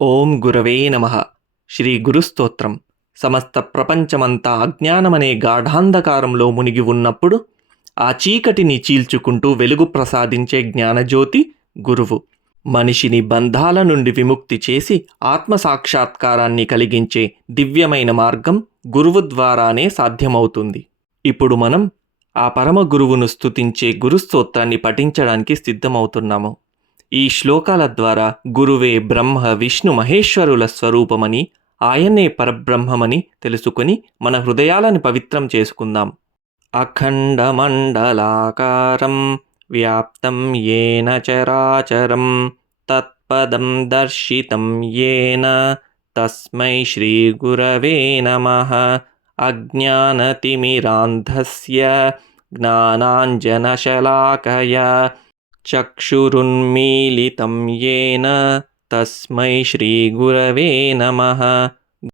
ఓం గురవే నమః. శ్రీ గురుస్తోత్రం. సమస్త ప్రపంచమంతా అజ్ఞానమనే గాఢాంధకారంలో మునిగి ఉన్నప్పుడు ఆ చీకటిని చీల్చుకుంటూ వెలుగు ప్రసాదించే జ్ఞానజ్యోతి గురువు. మనిషిని బంధాల నుండి విముక్తి చేసి ఆత్మసాక్షాత్కారాన్ని కలిగించే దివ్యమైన మార్గం గురువు ద్వారానే సాధ్యమవుతుంది. ఇప్పుడు మనం ఆ పరమ గురువును స్తుతించే గురుస్తోత్రాన్ని పఠించడానికి సిద్ధమవుతున్నాము. ఈ శ్లోకాల ద్వారా గురువే బ్రహ్మ విష్ణు మహేశ్వరుల స్వరూపమని, ఆయనే పరబ్రహ్మమని తెలుసుకొని మన హృదయాలను పవిత్రం చేసుకుందాం. అఖండమండలాకారం వ్యాప్తం ఏన చరాచరం తత్పదం దర్శితం ఏన తస్మై శ్రీ గురవే నమః. అజ్ఞానతిమిరాంధస్య జ్ఞానాంజనశలాకయా చక్షురున్మీలితం యేన తస్మై శ్రీ గురవే నమః.